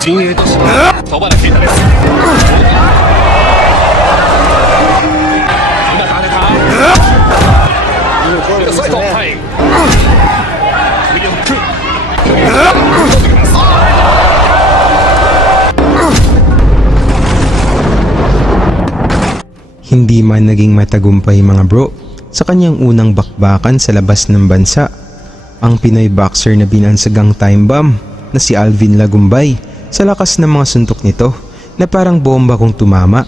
陣営としては戸原啓太です。うまく跳ねた。ストライト、はい。首を振る。Hindi man naging matagumpay mga bro sa kanyang unang bakbakan sa labas ng bansa, ang Pinoy boxer na binansagang time bomb na si Alvin Lagumbay sa lakas ng mga suntok nito na parang bomba kung tumama.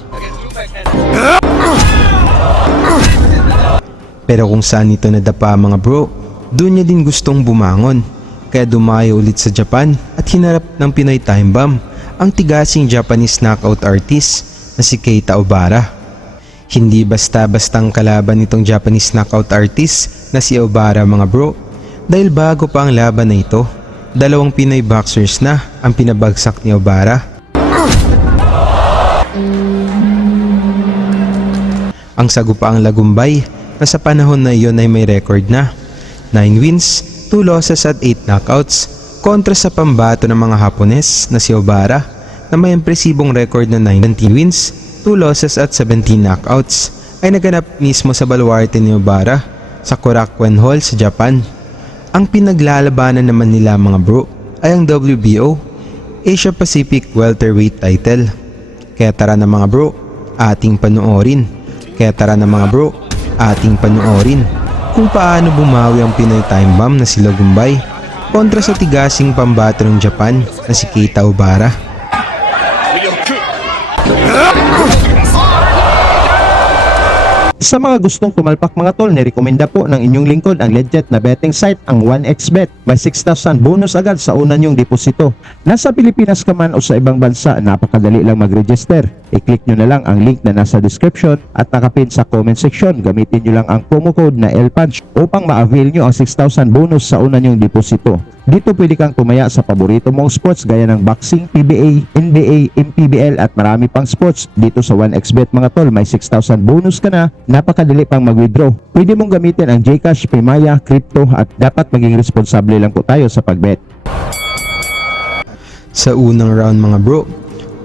Pero kung saan ito nadapa mga bro, doon niya din gustong bumangon, kaya dumayo ulit sa Japan at hinarap ng Pinoy time bomb ang tigasing Japanese knockout artist na si Keita Obara. Hindi basta-bastang kalaban nitong Japanese knockout artist na si Obara mga bro, dahil bago pa ang laban na ito, dalawang Pinoy boxers na ang pinabagsak ni Obara. Ang sagupaang Lagumbay na sa panahon na iyon ay may record na 9 wins, 2 losses at 8 knockouts kontra sa pambato ng mga Hapones na si Obara na may impresibong record na 19 wins, 2 losses at 17 knockouts ay naganap mismo sa baluarte ni Obara sa Korakuen Hall sa Japan. Ang pinaglalabanan naman nila mga bro ay ang WBO Asia Pacific Welterweight title. Kaya tara na mga bro, ating panoorin. Kung paano bumawi ang Pinoy time bomb na si Lagumbay kontra sa tigasing pambato ng Japan na si Keita Obara. Sa mga gustong tumalpak mga tol, nirekomenda po ng inyong lingkod ang legit na betting site, ang 1xBet. May 6,000 bonus agad sa una nyong deposito. Nasa Pilipinas ka man o sa ibang bansa, napakadali lang mag-register. I-click nyo na lang ang link na nasa description at nakapin sa comment section. Gamitin nyo lang ang promo code na LPUNCH upang ma-avail nyo ang 6,000 bonus sa una nyong deposito. Dito pwede kang tumaya sa paborito mong sports gaya ng boxing, PBA, NBA, MPBL at marami pang sports. Dito sa 1xBet mga tol, may 6,000 bonus ka na, napakadali pang mag-withdraw. Pwede mong gamitin ang GCash, Paymaya, Crypto at dapat maging responsable lang po tayo sa pagbet. Sa unang round mga bro,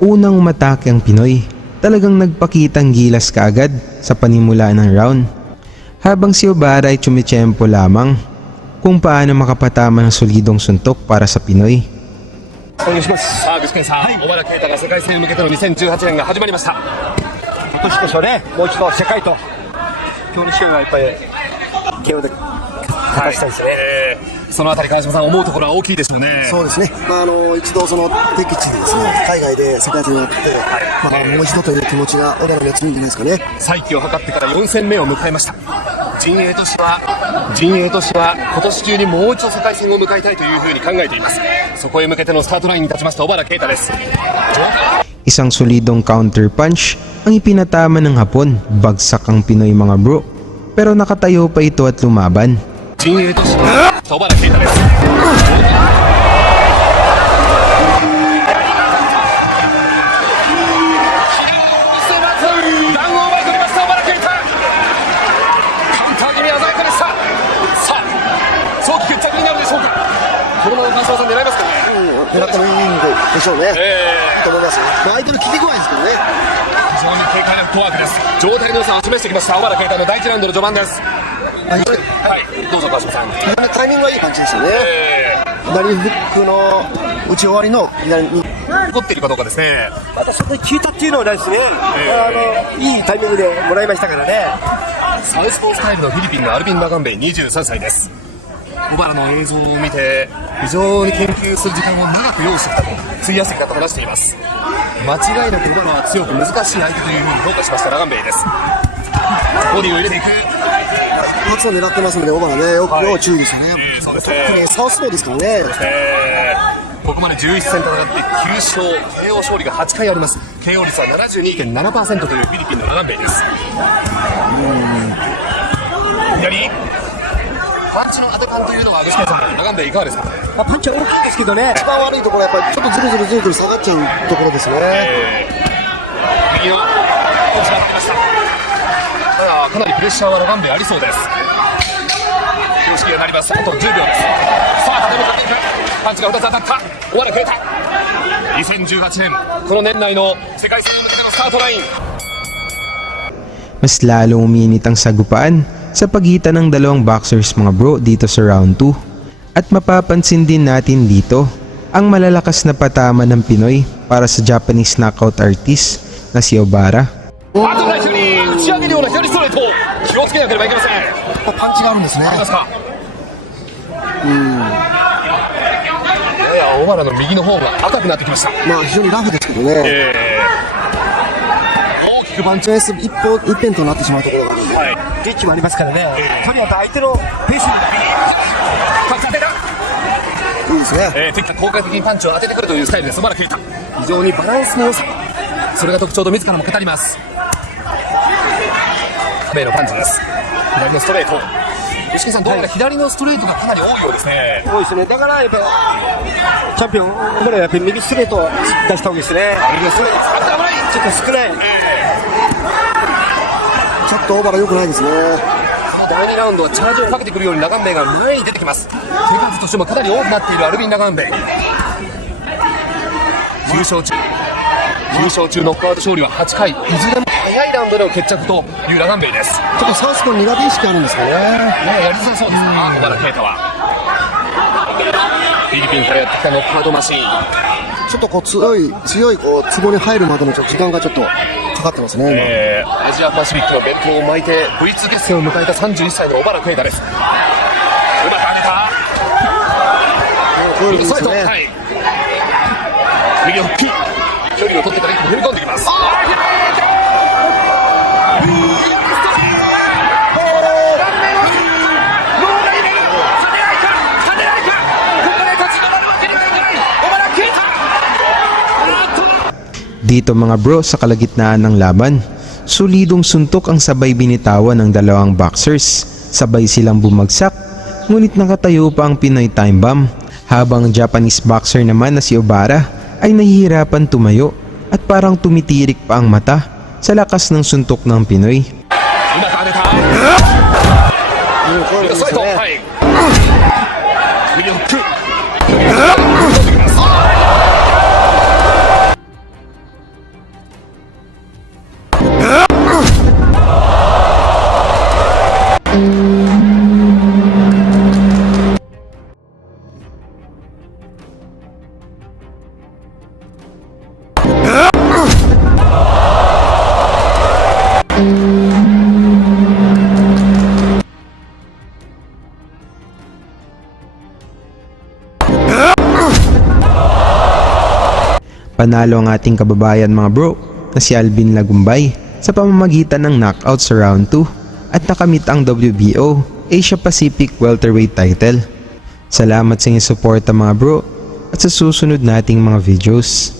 unang matake ang Pinoy. Talagang nagpakitang gilas kaagad sa panimula ng round. Habang si Obara ay tsumitsyempo lamang kung paano makapatama ng solidong suntok para sa Pinoy. さあ具志堅さん、小原啓太が世界戦に向けての2018年が始まりました。今年こそね、もう一度世界と今日の試合はやっぱり慶応で勝たしたいですね。そのあたり川島さん思うところは大きいでしょうね。そうですね、一度その敵地でですね、海外で世界戦をやって、もう一度という気持ちが小原には強いんじゃないですかね。再起を図ってから4戦目を迎えました。陣営としては今年中にもう一度世界戦を迎えたいというふうに考えています。そこへ向けてのスタートラインに立ちました小原啓太です。 Isang solidong counter punch ang ipinatama ng Hapon. Bagsak ang Pinoy mga bro, pero nakatayo pa ito at lumaban. 陣営としては小原啓太です。 狙ってもいいんでしょうね、と思います。相手の効き具合ですけどね。非常に軽快なフットワークです。状態の良さを示してきました小原啓太の第1ラウンドの序盤です。はい、どうぞ川島さん。タイミングがいい感じですよね。左フックの打ち終わりの左に残っているかどうかですね。またそこで効いたっていうのはないですね。いいタイミングでもらいましたからね。サウスポースタイルのフィリピンのアルビン・ラガンベイ23歳です。小原の映像を見て非常に研究する時間を長く用意してきたと費やしてきたと話しています。間違いなく小原は強く難しい相手というふうに評価しましたラガンベイです。ボディを入れていく。一つを狙ってますので小原ね、よく注意ですよね。そうですね。特にサウスポーですからね。ここまで11戦戦って9勝、KO 勝利が8回あります。KO 率は 72.7% というフィリピンのラガンベイです。左パンチの当て感というのは具志堅さん、ラガンベイいかがですか。パンチは大きいですけどね。一番悪いところはやっぱりちょっとズルズル下がっちゃうところですね。右のコーチが出ました。ただかなりプレッシャーはラガンベイありそうです。標識が鳴ります。あと10秒です。さあ立て向かっていく。パンチが2つ当たった小原啓太。2018年この年内の世界戦に向けてのスタートライン Mas lalong uminit ang sagupaan sa pagitan ng dalawang boxers mga bro dito sa round 2. At mapapansin din natin dito ang malalakas na patama ng Pinoy para sa Japanese knockout artist na si Obara. あとライフに打ち上げるような左ストレート気をつけなければいけません。パンチがあるんですね。ありますか。やや小原の右の方が赤くなってきました。まあ非常にラフですけどね。大きくパンチ。チェンス一辺となってしまうところがあるんで。はい。リッチもありますからね、とにかく相手のペースに確定だ。いいですね。的効果的にパンチを当ててくるというスタイルです。小原桐太。非常にバランスの良さ。それが特徴と自らも語ります。壁のパンチです。左のストレート。吉木さん、どうやら左のストレートがかなり多いようですね。多いですね。だからやっぱりチャンピオン、これやっぱり右ストレートを出した方がいいですね。右のストレート使って危ない。ちょっと少ない。ちょっとオーバーが良くないですね。この第2ラウンドはチャージをかけてくるようにラガンベイが前に出てきます。手数としてもかなり多くなっているアルビン・ラガンベイ。9勝中ノックアウト勝利は8回、いずれも早いラウンドでの決着というラガンベイです。ちょっとサウスポー苦手意識あるんですかね。やりづらそうです。小原啓太はフィリピンからやってきたノックアウトマシーン。ちょっとこう強いこうツボに入るまでの時間がちょっとかかってますね。アジアパシフィックのベルトを巻いて V2 決戦を迎えた31歳の小原啓太です。うまく上げた。こういうのいいですね。はい、右フック、距離を取ってから一歩踏み込んできます。Dito mga bro sa kalagitnaan ng laban, solidong suntok ang sabay binitawan ng dalawang boxers. Sabay silang bumagsak, ngunit nakatayo pa ang Pinoy time bomb, habang Japanese boxer naman na si Obara ay nahihirapan tumayo at parang tumitirik pa ang mata sa lakas ng suntok ng Pinoy. うまく上げた。こういうのいいですね。はい。右フック。Panalo ang ating kababayan mga bro na si Alvin Lagumbay sa pamamagitan ng knockout sa round 2 at nakamit ang WBO Asia Pacific Welterweight title. Salamat sa inyong suporta mga bro at sa susunod nating mga videos.